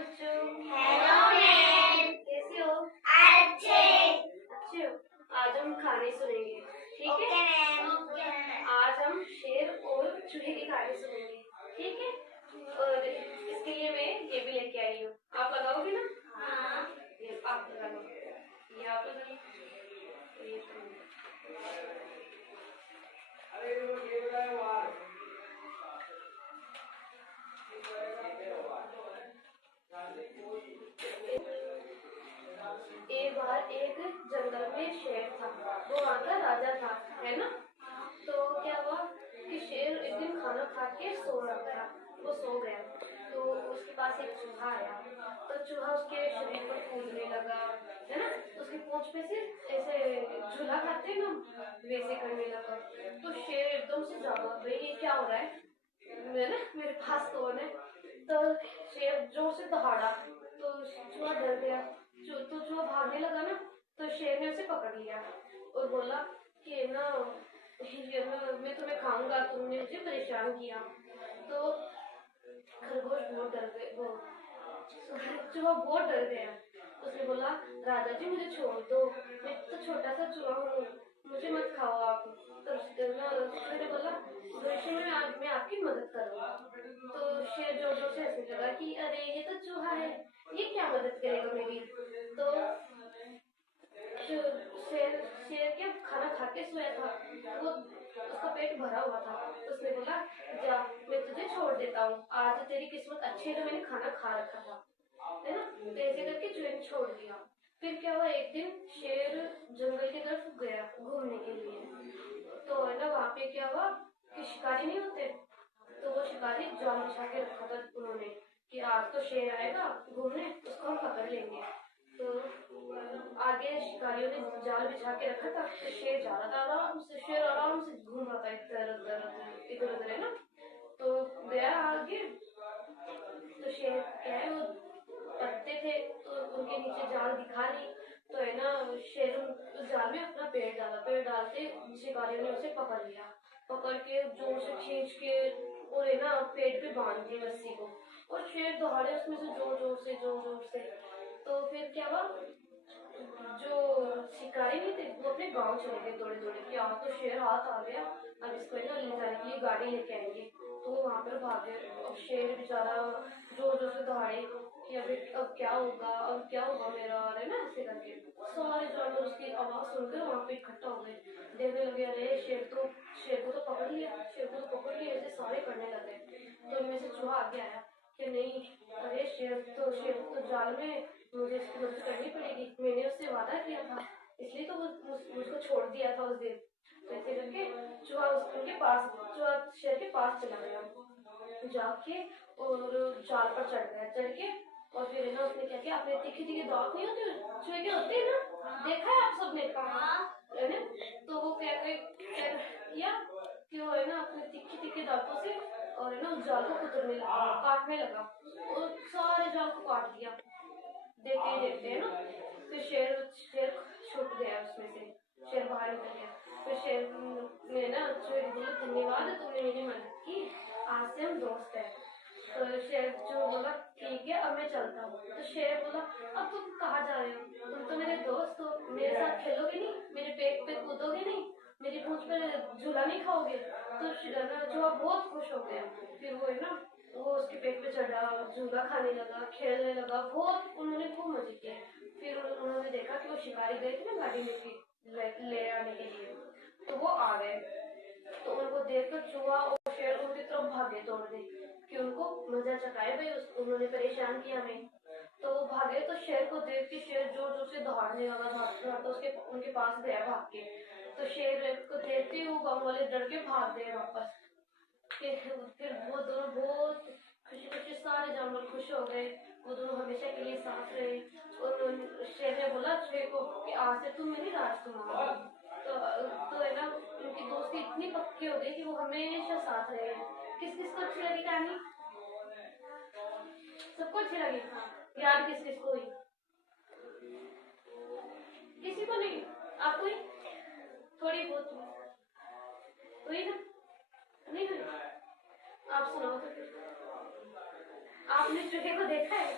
बच्चों। Hello ma'am. कैसे हो? अच्छे हो? आज हम कहानी सुनेंगे, ठीक ओके है? मैम। आज हम शेर और चूहे की कहानी सुनेंगे, ठीक है? और इसके लिए मैं ये भी लेके आई हूँ, आप लगाओगे ना? हाँ। ये आप लगा लो, ये आप लगा लो, ये एक बार एक जंगल में शेर था, वो वहाँ का राजा था, है ना? तो क्या हुआ कि शेर एक दिन खाना खा के सो रहा था, वो सो गया। तो उसके पास एक चूहा आया, तो चूहा उसके शरीर पर कूदने लगा, है ना? उसकी पूंछ पे से ऐसे झूला खाते हैं ना, वैसे करने लगा। तो शेर एकदम से जागा, भाई ये क्या हो रहा है, है ना? मेरे पास कौन है? तो शेर जोर से दहाड़ा, तो चूहा डर गया। तो चूहा भागने लगा ना, तो शेर ने उसे पकड़ लिया और बोला कि ना ये मैं तुम्हें खाऊंगा, तुमने मुझे परेशान किया। तो खरगोश बहुत डर गए, वो चूहा बहुत डर गया। उसने बोला राजा जी मुझे छोड़ दो, मैं तो छोटा सा चूहा हूँ, मुझे मत खाओ आप। तो शेर ने बोला भविष्य में मैं आपकी मदद करूँगा। तो शेर जोर जोर से हंसने लगा कि अरे ये तो चूहा है, ये क्या मदद करेगा मेरी। तो शेर शेर के खाना खा के सोया था, वो उसका पेट भरा हुआ था। उसने बोला जा मैं तुझे छोड़ देता हूँ, आज तेरी किस्मत अच्छी है तो मैंने खाना खा रखा था, है ना? तो ऐसे करके चूहे ने छोड़ दिया। फिर क्या हुआ, एक दिन शेर जंगल की तरफ गया घूमने के लिए। तो है ना वहाँ पे क्या हुआ कि शिकारी नहीं होते, तो वो शिकारी जाल बिछा के रखा था उन्होंने कि आज तो शेर आएगा घूमने, उसको हम पकड़ लेंगे। तो आगे शिकारियों ने जाल बिछा के रखा था, तो शेर जा रहा था आराम से, शेर आराम से घूम रहा था इधर उधर, है ना? तो गया आगे, तो शेर क्या है वो पत्ते थे तो उनके नीचे जाल दिखा नहीं, तो है ना शेर उस जाल में अपना पैर डालते शिकारियों ने उसे पकड़ लिया, पकड़ के जोर से खींच के और है ना पेट पे बांध दिया रस्सी को, और शेर दौड़े उसमें से जोर जोर से। तो फिर क्या हुआ, जो शिकारी नहीं थे वो अपने गांव चले गए दौड़े दौड़े कि आज तो शेर हाथ आ गया, अब इसको है ना ले जाने के लिए गाड़ी लेके आएंगे। तो वो वहां पर भागे, अब शेर बेचारा जोर जोर से दौड़े कि अब क्या होगा मेरा, है ना? ऐसे करके सारे जानवर उसकी आवाज सुनकर वहां पे इकट्ठा हो गए, देखने लगे अरे शेर को तो पकड़ लिया, ऐसे सारे करने लगे। तो इनमें से चूहा आगे आया कि नहीं, अरे शेर तो जाल में, मुझे इसकी मदद करनी पड़ेगी, मैंने उससे वादा किया था, इसलिए तो मुझको छोड़ दिया था उस दिन। तो ऐसे करके चूहा शेर के पास चला गया, जाके और जाल पर चढ़ के और फिर है ना उसने क्या किया, अपने तीखे तीखे दांत नहीं होते चूहे के, होते हैं ना, देखा है आप सबने, है ना? तो वो क्या किया कि वो है ना अपने तीखे दांतों से और है ना उस जाल को काटने लगा और सारे जाल को काट दिया, देखते ही देखते, है ना? फिर शेर छूट गया उसमें से, शेर बाहर निकल गया। फिर शेर ने ना चूहे को बोला धन्यवाद तुमने मेरी मदद की, आज से हम दोस्त हैं। तो शेर जो बोला ठीक है अब मैं चलता हूँ। तो शेर बोला अब तुम कहाँ जा रहे हो, तुम तो मेरे दोस्त हो, मेरे साथ खेलोगे नहीं, मेरे पेट पे कूदोगे नहीं, मेरी पूंछ पे झूला नहीं खाओगे। तो जो बहुत खुश हो गया, फिर वो है ना वो उसके पेट पे चढ़ा, झूला खाने लगा, खेलने लगा, बहुत उन्होंने खूब मजे किए। फिर उन्होंने देखा कि वो शिकारी गए थे ना गाड़ी लेके ले आने के लिए, तो वो आ गए। तो उनको देखकर चूहा और शेर उनकी तरफ भागे दौड़ने कि उनको मजा चखाए, भाई उन्होंने परेशान किया हमें। तो वो भागे, तो शेर को देख के शेर जोर जोर से दौड़ने लगा, तो उनके पास गया भाग के। तो शेर को देखते ही वो गाँव वाले डर के भाग गए वापस। फिर वो दोनों बहुत खुशी खुशी, सारे जानवर खुश हो गए, वो दोनों हमेशा के लिए साथ रहे। और शेर ने बोला चूहे को कि आज से तुम मेरी राजकुमार हो। तो है ना उनकी दोस्ती इतनी पक्की हो गई कि वो हमेशा साथ रहे। किस किस को अच्छी लगी कहानी? सबको अच्छी लगी? याद किस किस को हुई? किसी को नहीं? आपको ही थोड़ी बहुत हुई ना? नहीं हुई? आप सुनाओ तो फिर। आपने चूहे को देखा है?